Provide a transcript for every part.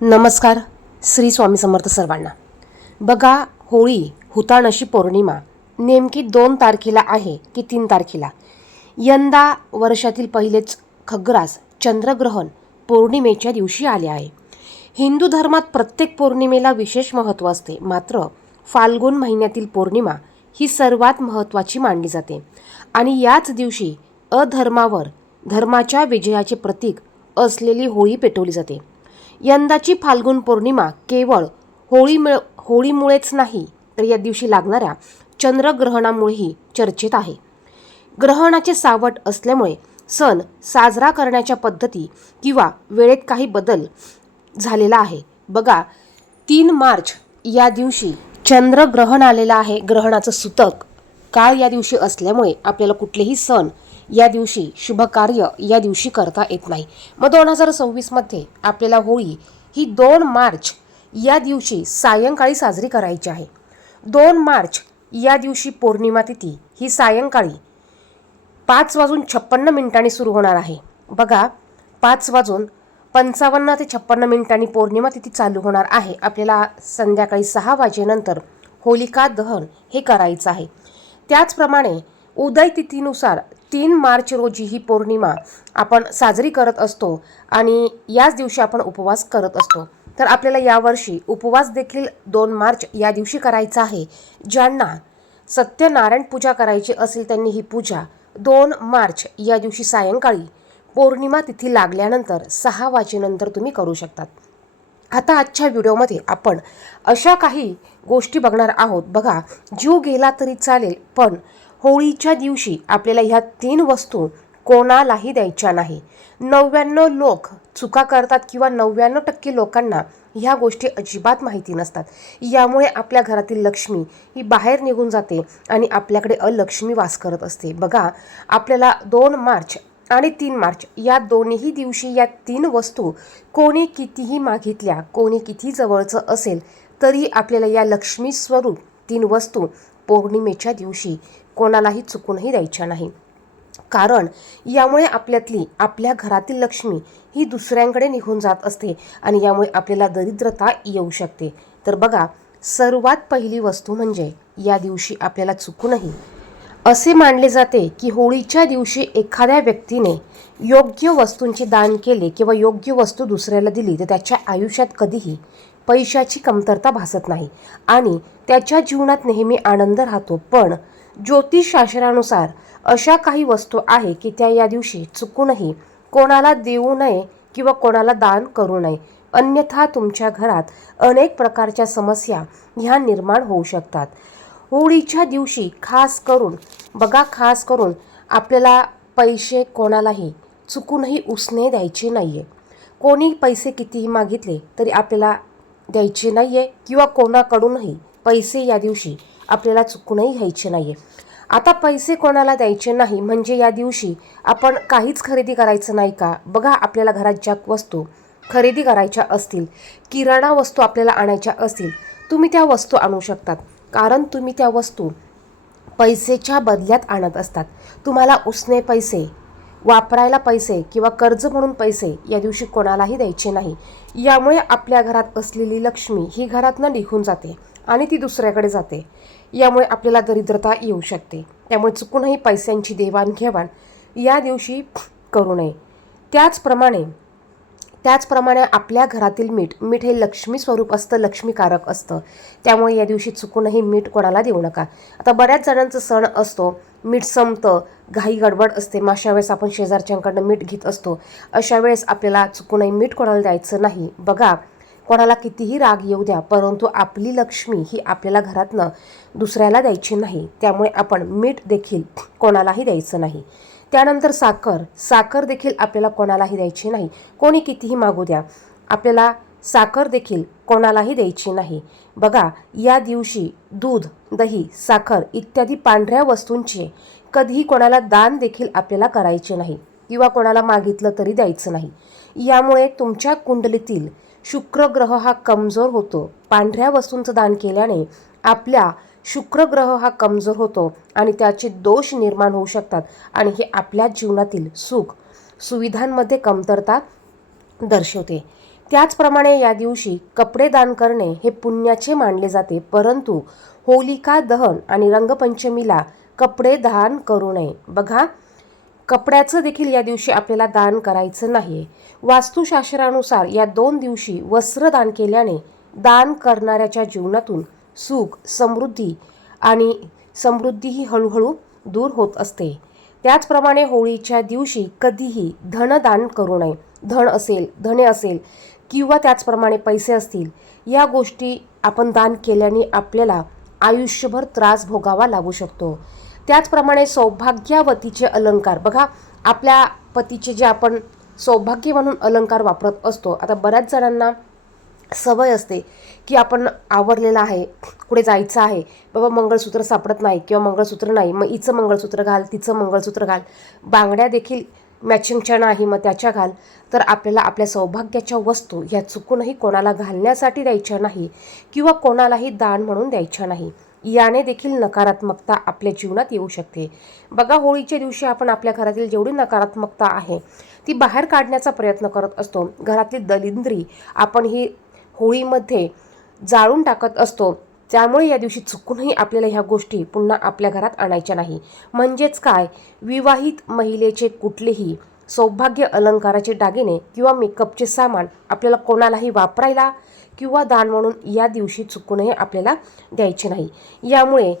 नमस्कार. श्री स्वामी समर्थ सर्वांना. बघा, होळी हुताळणशी पौर्णिमा नेमकी 2 तारखेला आहे की 3 तारखेला. यंदा वर्षातील पहिलेच खग्रास चंद्रग्रहण पौर्णिमेच्या दिवशी आले आहे. हिंदू धर्मात प्रत्येक पौर्णिमेला विशेष महत्त्व असते, मात्र फाल्गुन महिन्यातील पौर्णिमा ही सर्वात महत्त्वाची मानली जाते आणि याच दिवशी अधर्मावर धर्माच्या विजयाचे प्रतीक असलेली होळी पेटवली जाते. यंदाची फाल्गुन पौर्णिमा केवळ होळीमुळेच नाही, तर या दिवशी लागणाऱ्या चंद्रग्रहणामुळेही चर्चेत आहे. ग्रहणाचे सावट असल्यामुळे सण साजरा करण्याच्या पद्धती किंवा वेळेत काही बदल झालेला आहे. बघा, 3 मार्च या दिवशी चंद्रग्रहण आलेलं आहे. ग्रहणाचं सूतक काळ या दिवशी असल्यामुळे आपल्याला कुठलेही सण या दिवशी शुभ कार्य या दिवशी करता येत नाही. मग 2026मध्ये आपल्याला होळी ही 2 मार्च या दिवशी सायंकाळी साजरी करायची आहे. 2 मार्च या दिवशी पौर्णिमा तिथी ही सायंकाळी 5:56 सुरू होणार आहे. बघा, 5:55 ते 56 पौर्णिमा तिथी चालू होणार आहे. आपल्याला संध्याकाळी 6 वाजेनंतर होलिका दहन हे करायचं आहे. त्याचप्रमाणे उदय तिथीनुसार 3 मार्च रोजी ही पौर्णिमा आपण साजरी करत असतो आणि याच दिवशी आपण उपवास करत असतो. तर आपल्याला यावर्षी उपवास देखील 2 मार्च या दिवशी करायचा आहे. ज्यांना सत्यनारायण पूजा करायची असेल त्यांनी ही पूजा 2 मार्च या दिवशी सायंकाळी पौर्णिमा तिथी लागल्यानंतर 6 वाजेनंतर तुम्ही करू शकतात. आता आजच्या व्हिडिओमध्ये आपण अशा काही गोष्टी बघणार आहोत. बघा, जीव गेला तरी चालेल, पण होळीच्या दिवशी आपल्याला ह्या 3 वस्तू कोणालाही द्यायच्या नाही. 99 लोक चुका करतात किंवा 99% लोकांना ह्या गोष्टी अजिबात माहिती नसतात. यामुळे आपल्या घरातील लक्ष्मी ही बाहेर निघून जाते आणि आपल्याकडे अलक्ष्मी वास करत असते. बघा, आपल्याला 2 मार्च आणि 3 मार्च या दोन्ही दिवशी या 3 वस्तू कोणी कितीही मागितल्या, कोणी किती जवळचं असेल तरी आपल्याला या लक्ष्मी स्वरूप 3 वस्तू पौर्णिमेच्या दिवशी कोणालाही चुकूनही द्यायच्या नाही. कारण यामुळे आपल्या घरातील लक्ष्मी ही दुसऱ्यांकडे निघून जात असते आणि यामुळे आपल्याला दरिद्रता येऊ शकते. तर बघा, सर्वात पहिली वस्तू म्हणजे या दिवशी आपल्याला चुकूनही असे मानले जाते की होळीच्या दिवशी एखाद्या व्यक्तीने योग्य वस्तूंचे दान केले किंवा योग्य वस्तू दुसऱ्याला दिली तर त्याच्या आयुष्यात कधीही पैशाची कमतरता भासत नाही आणि त्याच्या जीवनात नेहमी आनंद राहतो. पण ज्योतिषशास्त्रानुसार अशा काही वस्तू आहे की त्या या दिवशी चुकूनही कोणाला देऊ नये किंवा कोणाला दान करू नये, अन्यथा तुमच्या घरात अनेक प्रकारच्या समस्या ह्या निर्माण होऊ शकतात. होळीच्या दिवशी खास करून आपल्याला पैसे कोणालाही चुकूनही उसने द्यायचे नाही आहे. कोणी पैसे कितीही मागितले तरी आपल्याला द्यायचे नाही आहे किंवा कोणाकडूनही पैसे या दिवशी आपल्याला चुकूनही घ्यायचे नाही आहे. आता पैसे कोणाला द्यायचे नाही म्हणजे या दिवशी आपण काहीच खरेदी करायचं नाही का? बघा, आपल्याला घरात ज्या वस्तू खरेदी करायच्या असतील, किराणा वस्तू आपल्याला आणायच्या असतील, तुम्ही त्या वस्तू आणू शकतात. कारण तुम्ही त्या वस्तू पैसेच्या बदल्यात आणत असतात. तुम्हाला उसने पैसे, वापरायला पैसे किंवा कर्ज म्हणून पैसे या दिवशी कोणालाही द्यायचे नाही. यामुळे आपल्या घरात असलेली लक्ष्मी ही घरातनं निघून जाते आणि ती दुसऱ्याकडे जाते. यामुळे आपल्याला दरिद्रता येऊ शकते. त्यामुळे चुकूनही पैशांची देवाणघेवाण या दिवशी करू नये. त्याचप्रमाणे आपल्या घरातील मीठ हे लक्ष्मी स्वरूप असतं, लक्ष्मीकारक असतं. त्यामुळे या दिवशी चुकूनही मीठ कोणाला देऊ नका. आता बऱ्याच जणांचा सण असतो, मीठ संपतं, घाई गडबड असते, मग अशा वेळेस आपण शेजारच्यांकडनं मीठ घेत असतो. अशा वेळेस आपल्याला चुकूनही मीठ कोणाला द्यायचं नाही. बघा, कोणाला कितीही राग येऊ द्या, परंतु आपली लक्ष्मी ही आपल्याला घरातनं दुसऱ्याला द्यायची नाही. त्यामुळे आपण मीठ देखील कोणालाही द्यायचं नाही. त्यानंतर साखर देखील आपल्याला कोणालाही द्यायची नाही. कोणी कितीही मागू द्या, आपल्याला साखर देखील कोणालाही द्यायची नाही. बघा, या दिवशी दूध, दही, साखर इत्यादी पांढऱ्या वस्तूंचे कधीही कोणाला दान देखील आपल्याला करायचे नाही किंवा कोणाला मागितलं तरी द्यायचं नाही. यामुळे तुमच्या कुंडलीतील शुक्र ग्रह हा कमजोर होतो. पांढऱ्या वस्तूंचं दान केल्याने आपल्या शुक्र ग्रह हा कमजोर होतो आणि त्याचे दोष निर्माण होऊ शकतात आणि हे आपल्या जीवनातील सुख सुविधांमध्ये कमतरता दर्शवते. त्याचप्रमाणे या दिवशी कपडे दान करणे हे पुण्याचे मानले जाते, परंतु होलिका दहन आणि रंगपंचमीला कपडे दान करू नये. बघा, कपड्याचं देखील या दिवशी आपल्याला दान करायचं नाही. वास्तुशास्त्रानुसार या 2 दिवशी वस्त्र दान केल्याने दान करणाऱ्याच्या जीवनातून सुख, समृद्धी ही हळूहळू दूर होत असते. त्याचप्रमाणे होळीच्या दिवशी कधीही धनदान करू नये. धने असेल किंवा त्याचप्रमाणे पैसे असतील, या गोष्टी आपण दान केल्याने आपल्याला आयुष्यभर त्रास भोगावा लागू शकतो. त्याचप्रमाणे सौभाग्यवतीचे अलंकार, बघा आपल्या पतीचे जे आपण सौभाग्य म्हणून अलंकार वापरत असतो. आता बऱ्याच जणांना सवय असते की आपण आवरलेलं आहे, कुठे जायचं आहे, बाबा मंगळसूत्र सापडत नाही किंवा मंगळसूत्र नाही, मग हिचं मंगळसूत्र घाल, तिचं मंगळसूत्र घाल, बांगड्या देखील मॅचिंगच्या नाही मग त्याच्या घाल. तर आपल्याला आपल्या सौभाग्याच्या वस्तू ह्या चुकूनही कोणाला घालण्यासाठी द्यायच्या नाही किंवा कोणालाही दान म्हणून द्यायच्या नाही. याने देखील नकारात्मकता आपल्या जीवनात येऊ शकते. बघा, होळीच्या दिवशी आपण आपल्या घरातील जेवढी नकारात्मकता आहे ती बाहेर काढण्याचा प्रयत्न करत असतो. घरातली दलिंद्री आपण ही होळीमध्ये जाळून टाकत असतो. त्यामुळे या दिवशी चुकूनही आपल्याला ह्या गोष्टी पुन्हा आपल्या घरात आणायच्या नाही. म्हणजेच काय, विवाहित महिलेचे कुठलेही सौभाग्य अलंकाराचे दागिने किंवा मेकअपचे सामान आपल्याला कोणालाही वापरायला किंवा दान म्हणून या दिवशी चुकूनही आपल्याला द्यायचे नाही. यामुळे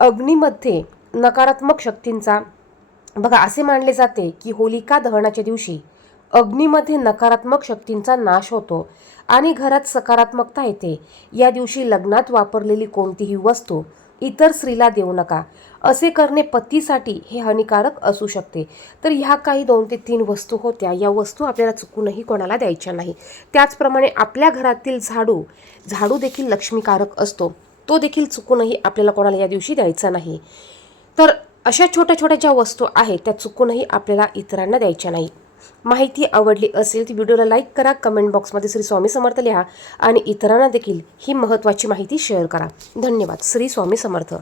अग्नीमध्ये नकारात्मक शक्तींचा, बघा असे मानले जाते की होलिका दहनाच्या दिवशी अग्नीमध्ये नकारात्मक शक्तींचा नाश होतो आणि घरात सकारात्मकता येते. या दिवशी लग्नात वापरलेली कोणतीही वस्तू इतर स्त्रीला देऊ नका. असे करणे पतीसाठी हे हानिकारक असू शकते. तर ह्या काही 2 ते 3 वस्तू होत्या. या वस्तू आपल्याला चुकूनही कोणाला द्यायच्या नाही. त्याचप्रमाणे आपल्या घरातील झाडू देखील लक्ष्मीकारक असतो. तो देखील चुकूनही आपल्याला कोणाला या दिवशी द्यायचा नाही. तर अशा छोट्या छोट्या ज्या वस्तू आहेत त्या चुकूनही आपल्याला इतरांना द्यायच्या नाही. माहिती आवडली असेल तर व्हिडिओला लाईक करा, कमेंट बॉक्समध्ये श्री स्वामी समर्थ लिहा आणि इतरांना देखील ही महत्त्वाची माहिती शेअर करा. धन्यवाद. श्री स्वामी समर्थ.